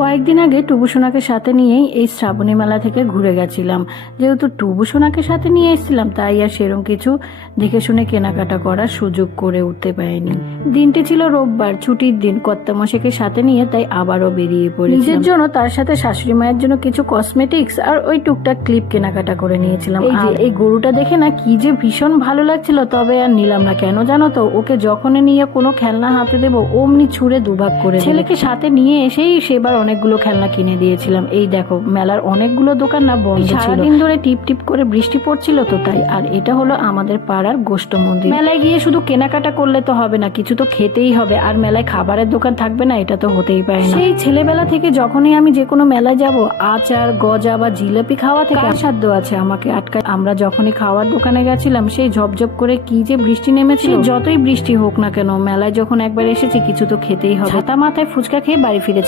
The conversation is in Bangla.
কয়েকদিন আগে টুবুসোনাকে সাথে নিয়েই এই শ্রাবণী মেলা থেকে ঘুরে গেছিলাম। যেহেতু টুবুসোনাকে সাথে নিয়ে এসেছিলাম তাই আর সেরকম কিছু দেখে শুনে কেনাকাটা করার সুযোগ করে উঠতে পারিনি। দিনটি ছিল রোববার, ছুটির দিন, কর্তামশাইকে সাথে নিয়ে তাই আবারও বেরিয়ে পড়ি। নিজের জন্য, তার সাথে শাশুড়ি মায়ের জন্য কিছু কসমেটিক্স আর ওই টুকটাক ক্লিপ কেনাকাটা করে নিয়েছিলাম। এই গরুটা দেখে না কি যে ভীষণ ভালো লাগছিল, তবে আর নিলাম না। কেন জানো তো, ওকে যখনই নিয়ে কোনো খেলনা হাতে দেবো অমনি ছুঁড়ে দুভাগ করে। ছেলেকে সাথে নিয়ে এসেই সেবার অনেকগুলো খেলনা কিনে দিয়েছিলাম। এই দেখো, মেলার অনেকগুলো দোকান না বন্ধ ছিল, সারাদিন ধরে টিপ টিপ করে বৃষ্টি পড়ছিল তো তাই। আর এটা হলো আমাদের পাড়ার গোষ্ঠ মন্দির। মেলায় গিয়ে শুধু কেনাকাটা করলে তো হবে না, কিছু তো খেতেই হবে। আর মেলায় খাবারের দোকান থাকবে না এটা তো হতেই পারে না। সেই ছেলেবেলা থেকে যখনই আমি যে কোনো মেলায় যাব, আচার, গজা বা জিলাপি খাওয়া থেকে কার সাধ্য আছে আমাকে আটকা। আমরা যখনই খাওয়ার দোকানে গেছিলাম সেই ঝপঝপ করে কি যে বৃষ্টি নেমেছিল, যতই বৃষ্টি হোক না কেন মেলায় যখন একবার এসেছি কিছু তো খেতেই হবে। ছাতা মাথায় ফুচকা খেয়ে বাড়ি ফিরেছি।